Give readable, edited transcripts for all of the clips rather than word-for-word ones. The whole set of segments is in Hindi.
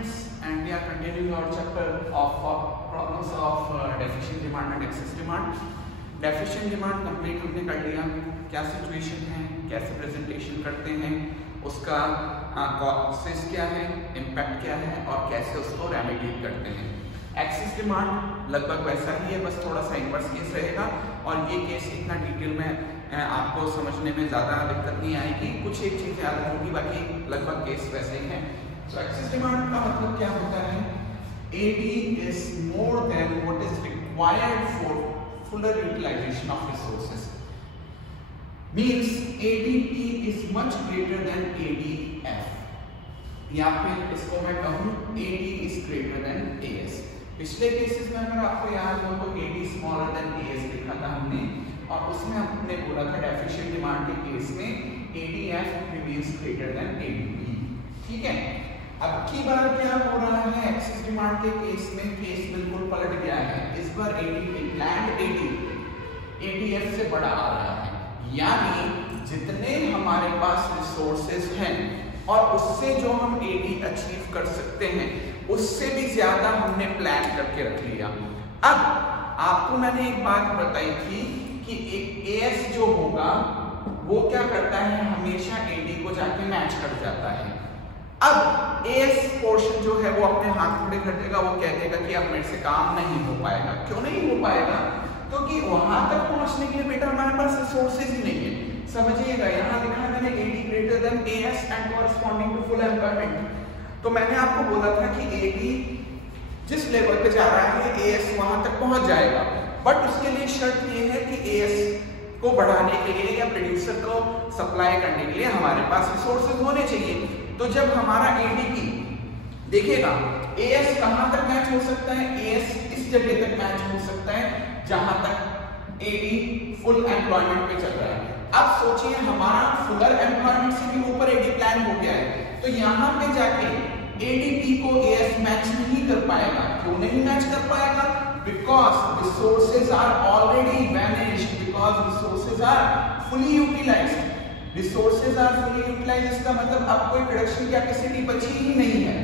students, and we are continuing our chapter of problems of deficient demand and excess demand. Deficient demand complete हमने कर लिया, क्या सिचुएशन है, कैसे प्रेजेंटेशन करते हैं, उसका कॉजेस क्या है, इम्पैक्ट क्या है और कैसे उसको रेमेडिएट करते हैं। एक्सेस डिमांड लगभग वैसा ही है, बस थोड़ा सा इन्वर्स केस रहेगा और ये केस इतना डिटेल में आपको समझने में ज़्यादा दिक्कत नहीं आएगी, कुछ एक चीज़ें अलग होगी, बाकी लगभग केस वैसे ही है। तो एक्सेस डिमांड का मतलब क्या होता है, AD is more than what is required for fuller utilization of resources, means ADP is much greater than ADF, या फिर इसको मैं कहूँ AD is greater than AS। पिछले केसेस में अगर आपको याद हो तो AD स्मॉलर देन AS लिखा था हमने, और उसमें हमने बोला था डेफिशिएंट डिमांड के केस में ADF remains greater than ADP। ठीक है, अब की बार क्या हो रहा है, एक्सेस डिमांड के केस में केस बिल्कुल पलट गया है। इस बार प्लान्ड ADF से बड़ा आ रहा है, यानी जितने हमारे पास रिसोर्सेज हैं और उससे जो हम AD अचीव कर सकते हैं उससे भी ज्यादा हमने प्लान करके रख लिया। अब आपको मैंने एक बात बताई थी कि एक AS जो होगा वो क्या करता है, हमेशा AD को जाके मैच कर जाता है। अब AS पोर्शन जो है वो अपने हाथ खड़े कर देगा, वो कह देगा कि अब मेरे से काम नहीं हो पाएगा। क्यों नहीं हो पाएगा, क्योंकि वहां तक पहुंचने के लिए बेटा हमारे पास रिसोर्सेज ही नहीं है। समझिएगा, यहाँ लिखा है मैंने AD greater than AS and corresponding to full employment. तो मैंने आपको बोला था कि AD जिस लेवल पे जा रहा है AS वहां तक पहुंच जाएगा, बट उसके लिए शर्त ये है कि AS को बढ़ाने के लिए या प्रोड्यूसर को सप्लाई करने के लिए हमारे पास रिसोर्सेज होने चाहिए। तो जब हमारा ADP देखिएगा, AS कहां तक मैच हो सकता है, AS इस जगह तक मैच हो सकता है जहां तक AD फुल एम्प्लॉयमेंट पे चल रहा है। अब सोचिए हमारा फुलर एम्प्लॉयमेंट से भी ऊपर AD प्लान हो गया है, तो यहाँ पे जाके ADP को AS मैच नहीं कर पाएगा। क्यों नहीं मैच कर पाएगा, because resources are already managed, because resources are fully utilized. Resources are fully utilized, इसका मतलब अब कोई प्रोडक्शन कैपेसिटी बची ही नहीं है।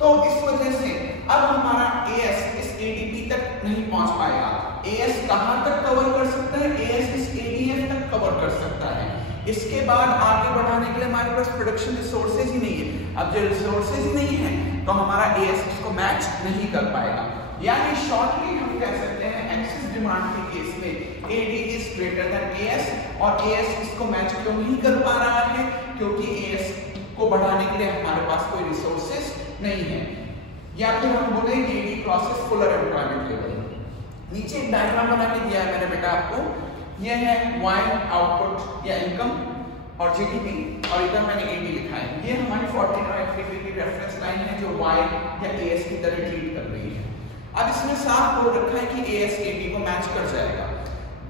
तो इस वजह से अब हमारा AS इस ADP तक नहीं पहुंच पाएगा। AS कहां तक कवर कर सकता है, AS इस ADF तक कवर कर सकता है। इसके बाद आगे बढ़ाने के लिए हमारे पास प्रोडक्शन रिसोर्सेज ही नहीं है। अब जब रिसोर्सेज ही नहीं है तो हमारा AS इसको मैच नहीं कर पाएगा। यानी शॉर्टली हम कह सकते हैं एक्सेस डिमांड के केस में AD is greater than AS, और AS इसको मैच क्यों नहीं कर पा रहा है, क्योंकि AS को बढ़ाने के लिए हमारे पास कोई रिसोर्सेज नहीं है। या फिर हम बोले AD crosses Fuller employment level. नीचे एक डायग्राम बना के दिया है मैंने बेटा आपको, यह है Y आउटपुट या इनकम और GDP, और इधर मैंने AD लिखा है। ये हमारी 49 डिग्री की रेफरेंस लाइन है जो Y या AS की तरह ट्रीट कर रही है। अब इसमें साफ बोल रखा है कि AS AD को मैच कर जाएगा,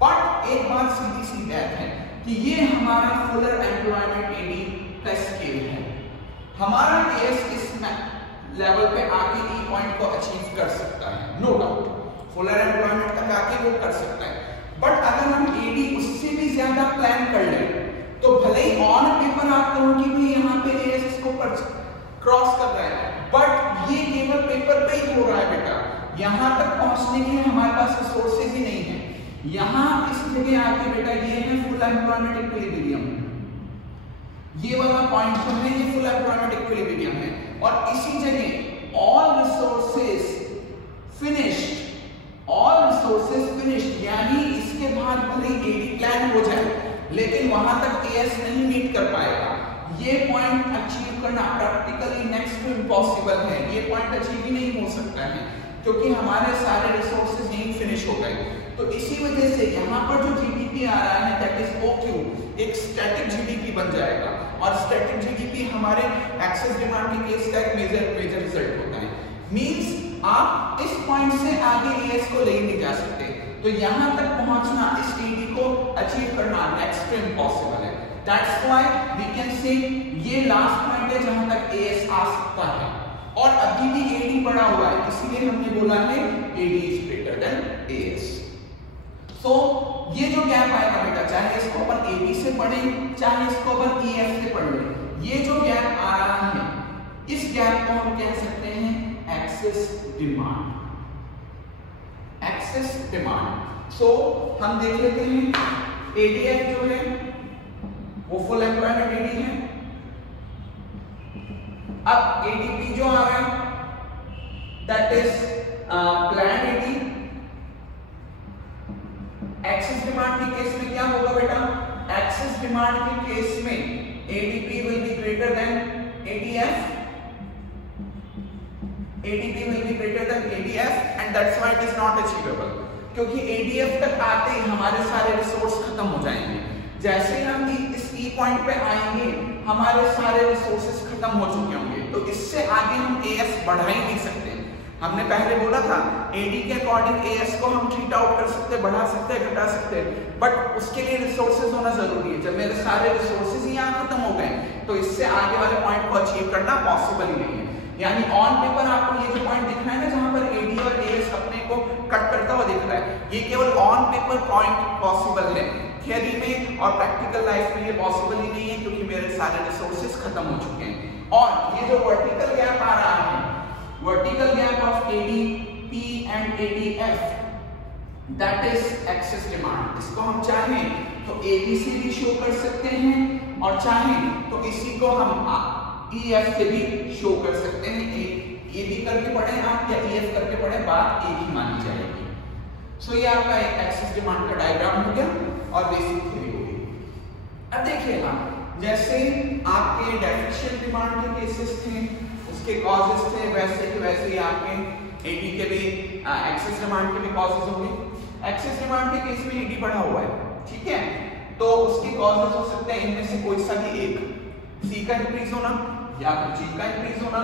बट एक बात सीधी सी बात है कि ये हमारा फुलर एम्प्लॉयमेंट AD का स्केल है। हमारा AS इस लेवल पे आके ई पॉइंट को अचीव कर सकता है, नो डाउट, फुलर एम्प्लॉयमेंट तक आके वो कर सकता है। बट अगर हम AD उससे भी ज्यादा प्लान कर ले तो भले ही ऑन पेपर आप कहो कि भी यहाँ पे AS इसको क्रॉस कर रहा है, बट ये केवल पेपर पे ही हो रहा है बेटा। यहाँ तक पहुंचने के लिए हमारे पास रिसोर्सेज ही नहीं है। यहाँ इस जगह आके बेटा ये है फुल एम्प्लॉयमेंट इक्विलिब्रियम, ये वाला पॉइंट जो है ये फुल एम्प्लॉयमेंट इक्विलिब्रियम है, और इसी जगह all resources finished, all resources finished, यानी इसके बाद भले AD प्लान हो जाए लेकिन वहां तक AS नहीं मीट कर पाएगा। ये पॉइंट अचीव करना प्रैक्टिकली नेक्स्ट टू इम्पॉसिबल है। ये पॉइंट अचीव ही नहीं हो सकता है क्योंकि हमारे सारे रिसोर्सेज यहीं फिनिश हो गए। तो इसी वजह से यहाँ पर जो GDP आ रहा है दैट इज OQ, एक स्टैटिक GDP बन जाएगा, और स्टैटिक GDP हमारे एक्सेस डिमांड के केस का एक मेजर रिजल्ट होता है। मींस आप इस पॉइंट से आगे AS को ले नहीं जा सकते, तो यहाँ तक पहुंचना इस AD को अचीव करना नेक्स्ट टू इम्पॉसिबल है। That's why we can say ये लास्ट पॉइंट है जहां तक AS आ सकता है, और अभी भी AD बढ़ा हुआ है, इसलिए हमने बोला है AD is greater than AS। तो ये जो गैप आएगा बेटा, चाहे इसको अपन AB से पढ़े चाहे इसको अपन EF से पढ़ ले, ये जो गैप आ रहा है इस गैप को हम कह सकते हैं excess demand. Excess demand. So हम देख लेते हैं एडीएफ जो है वो फुल एम्प्लॉयमेंट एडी है। अब एडीपी जो आ रहा है that is plan AD. Excess demand के केस में क्या होगा बेटा? एक्सेस डिमांड के केस में ADP will be greater than ADF. ADP will be greater than ADF and that's why it is not achievable, क्योंकि ADF तक आते ही हमारे सारे रिसोर्स खत्म हो जाएंगे। जैसे ही हम इस ई पॉइंट पे आएंगे हमारे सारे रिसोर्सेज खत्म हो चुके होंगे, तो इससे आगे हम AS बढ़ा ही नहीं सकते। हमने पहले बोला था AD के अकॉर्डिंग AS को हम ट्रीट आउट कर सकते, बढ़ा सकते, घटा सकते, बट उसके लिए रिसोर्सेज होना जरूरी है। जब मेरे सारे रिसोर्सेज ही यहाँ खत्म हो गए तो इससे आगे वाले पॉइंट को अचीव करना पॉसिबल ही नहीं है। यानी ऑन पेपर आपको ये जो पॉइंट दिख रहा है ना जहां पर AD और AS अपने को कट करता हुआ दिख रहा है, ये केवल ऑन पेपर पॉइंट पॉसिबल है। थियरी में और प्रैक्टिकल लाइफ में ये पॉसिबल ही नहीं है क्योंकि मेरे सारे रिसोर्सेज खत्म हो चुके हैं। और ये जो वर्टिकल गैप आ रहा है, vertical gap of ADP and ADF, that is excess demand. इसको हम चाहें तो ABC भी शो कर सकते हैं और चाहें तो इसी को हम EF से भी शो कर सकते हैं। ए भी करके पढ़े आप या EF करके पढ़े, बात एक ही मानी जाएगी। सो ये आपका एक एक्सेस डिमांड का डायग्राम हो गया और बेसिक थ्योरी हो गई। अब देखिएगा जैसे आपके डेफिशिएंट डिमांड के केसेस थे, उसके कॉजेस थे, वैसे के वैसे ही आपके AD के भी एक्सेस डिमांड के भी कॉजेस होंगे। एक्सेस डिमांड के केस में AD बढ़ा हुआ है, ठीक है, तो उसके कॉजेस हो सकते हैं इनमें से कोई सा भी एक, C का इंक्रीज होना या फिर G का इंक्रीज होना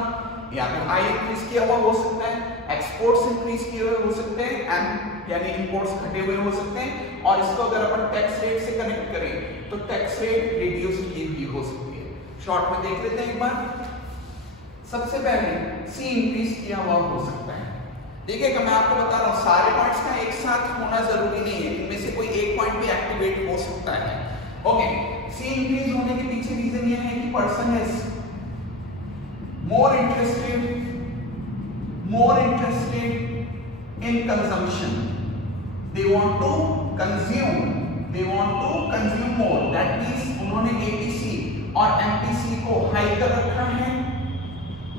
या फिर I इंक्रीज किया हुआ हो सकता है, एक्सपोर्ट्स इंक्रीज किए हुए हो सकते हैं, M यानी इंपोर्ट्स घटे हुए हो सकते हैं। और इसको अगर अपन टैक्स रेट से कनेक्ट करें तो टैक्स रेट रिड्यूस की भी हो सकती है। शॉर्ट में देख लेते हैं एक बार। सबसे पहले C इंक्रीज किया हुआ हो सकता है। देखिएगा मैं आपको बता रहा हूँ सारे पॉइंट्स का एक साथ होना जरूरी नहीं है, इनमें से कोई एक पॉइंट भी एक्टिवेट हो सकता है। ओके, C इंक्रीज होने के पीछे रीजन ये है कि person is more interested in consumption. They want to consume more. That means उन्होंने APC और MPC को हाई कर रखा है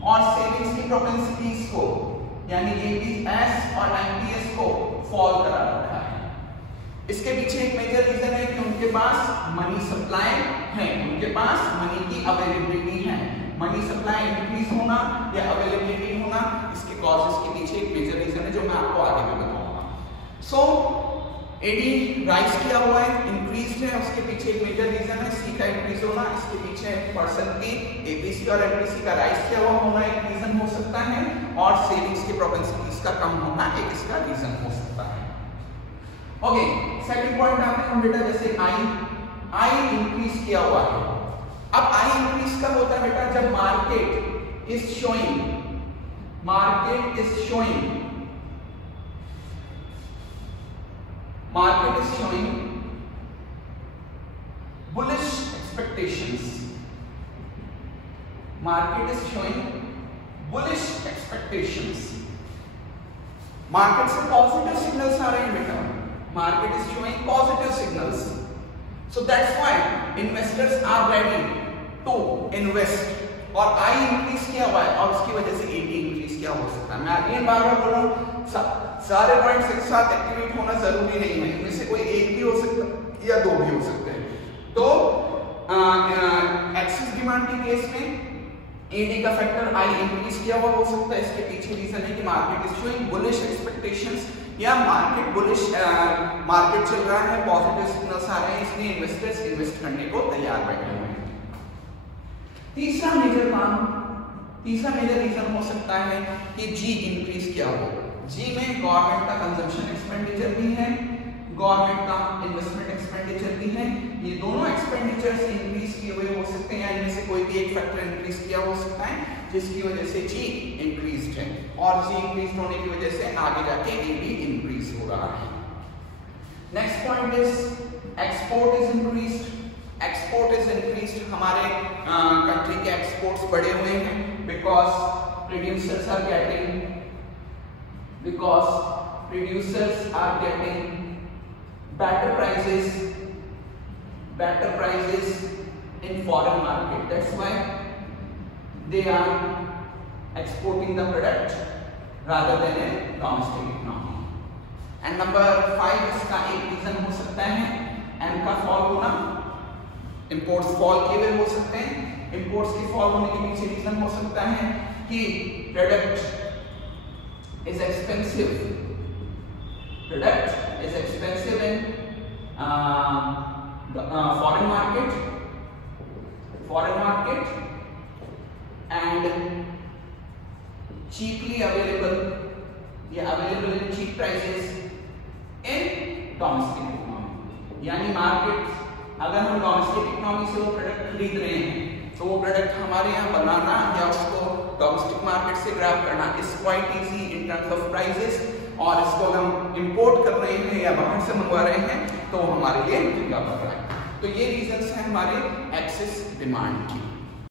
और सेविंग्स की प्रोपेंसिटीज को यानी APS और MPS को फॉल करा रखा है। इसके पीछे एक मेजर रीजन है कि उनके पास मनी सप्लाई है, उनके पास मनी की अवेलेबिलिटी है। मनी सप्लाई इंक्रीज होना या अवेलेबिलिटी होना, इसके कॉजेस के पीछे एक मेजर रीजन है जो मैं आपको आगे भी बताऊंगा। सो AD राइज किया हुआ है, इंक्रीज्ड है, उसके पीछे एक मेजर रीजन है C का इंक्रीज होना, इसके पीछे पर्सन की APC और MPC का राइज किया हुआ होना एक रीजन हो सकता है और सेविंग्स की प्रोपेंसिटीज का कम होना एक इसका रीजन हो सकता है। ओके, सेकंड पॉइंट आते हैं हम बेटा, जैसे I इंक्रीज किया हुआ है। अब I इंक्रीज कब होता है बेटा? जब market is showing bullish expectations. Market is showing bullish expectations. Market से पॉजिटिव सिग्नल्स आ रहे हैं बेटा, market is showing positive signals, so that's why investors are ready to invest. और I इंक्रीज किया हुआ है और उसकी वजह से AD इंक्रीज किया हो सकता है। मैं अगेन बार-बार बोल रहा हूं सारे पॉइंट्स एक साथ एक्टिवेट होना जरूरी नहीं है, इनमें से कोई एक भी हो सकता है या दो भी हो सकते हैं। तो एक्सेस डिमांड के केस में AD का फैक्टर I इंक्रीज किया हुआ हो सकता है। इसके पीछे रीजन है कि market is showing bullish expectations या मार्केट बुलिश मार्केट चल रहा है, पॉजिटिव सिग्नल्स आ रहे हैं, इसलिए इन्वेस्टर्स इन्वेस्ट करने को तैयार बैठे हुए हैं। तीसरा मेजर रीजन हो सकता है कि G इंक्रीज किया हो। G में गवर्नमेंट का कंजम्पशन एक्सपेंडिचर भी है, गवर्नमेंट का इन्वेस्टमेंट एक्सपेंडिचर भी है, ये दोनों एक्सपेंडिचर्स इंक्रीज किए हुए हो सकते हैं या इनमें से कोई भी एक फैक्टर इंक्रीज किया हो सकता है जिसकी वजह से G इंक्रीज्ड है और G इंक्रीज होने की वजह से आगे जाके AD इंक्रीज हो रहा है। Next point is export is increased. हमारे कंट्री के एक्सपोर्ट्स बढ़े हुए हैं because producers are getting better prices in foreign market. That's why they are exporting the product rather than in domestic economy. And number 5 इसका एक रीजन हो सकता है एम का फॉल होना, इंपोर्ट्स फॉल किए हुए हो सकते हैं। इंपोर्ट्स के फॉल होने के पीछे रीजन हो सकता है कि product is expensive in foreign market and cheaply available in cheap prices in domestic economy. यानी मार्केट, अगर हम डोमेस्टिक इकोनॉमी से वो प्रोडक्ट खरीद रहे हैं तो वो प्रोडक्ट हमारे यहाँ बनाना या उसको डोमेस्टिक मार्केट से ग्रैब करना is quite easy in terms of prices, और इसको हम इंपोर्ट कर रहे हैं या बाहर से मंगवा रहे हैं तो हमारे लिए महंगा पड़ रहा है। तो ये रीजंस हैं हमारे एक्सेस डिमांड की।